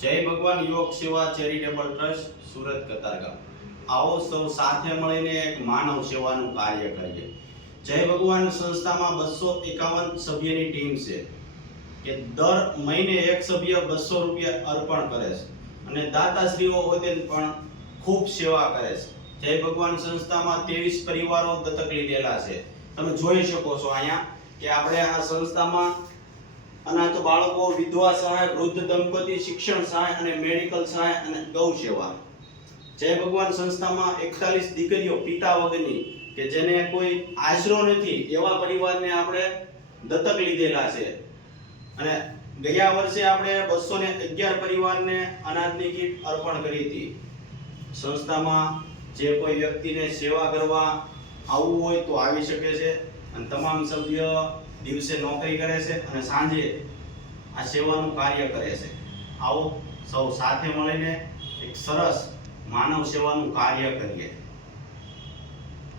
જય ભગવાન યોગ સેવા ચેરિટેબલ ટ્રસ્ટ સુરત કતારગામ. આવો સૌ સાથે મળીને એક માનવ સેવાનું કાર્ય કરીએ. જય ભગવાન સંસ્થામાં બસો એકાવન સભ્યની ટીમ છે કે દર મહિને એક સભ્ય બસો રૂપિયા અર્પણ કરે છે. અને દાતાશ્રીઓ હોતે પણ ખૂબ સેવા કરે છે. જય ભગવાન સંસ્થામાં ત્રેવીસ પરિવારો દત્તક લીધેલા છે. તમે જોઈ શકો છો અહીંયા કે આપણે આ સંસ્થામાં અનાથ બાળકો, વિધવા સહાય, વૃદ્ધ દંપતી, શિક્ષણ સહાય અને મેડિકલ સહાય અને ગૌ સેવા. જય ભગવાન સંસ્થામાં 41 દીકરીઓ પિતા વગરની કે જેને કોઈ આશરો નથી, એવા પરિવારને આપણે દત્તક લીધેલા છે. અને ગયા વર્ષે આપણે બસો ને અગિયાર પરિવારને અનાજની કીટ અર્પણ કરી હતી. સંસ્થામાં જે કોઈ વ્યક્તિને સેવા કરવા આવવું હોય તો આવી શકે છે. અને તમામ સભ્ય દિવસે નોકરી કરે છે અને સાંજે આ સેવાનું કાર્ય કરે છે. આવો સૌ સાથે મળીને એક સરસ માનવ સેવાનું કાર્ય કરીએ.